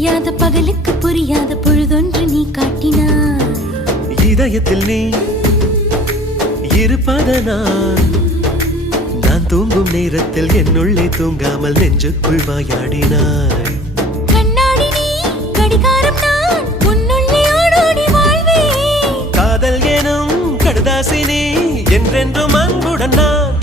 விடியாத பகலுக்கு புரியாத பொழுதொன்று நீ காட்டினாய். இதயத்தில் நீ இருப்பதனால் நான் தூங்கும் நேரத்தில் என்னுள்ளே தூங்காமல் நெஞ்சுக்குள் வாயாடினாய். கண்ணாடி நீ கடிகாரம் நான் உன்னுள்ளே ஓடோடி வாழ்வே. காதல் எனும் கடுதாசி நீ என்றென்றும் அன்புடன் நான்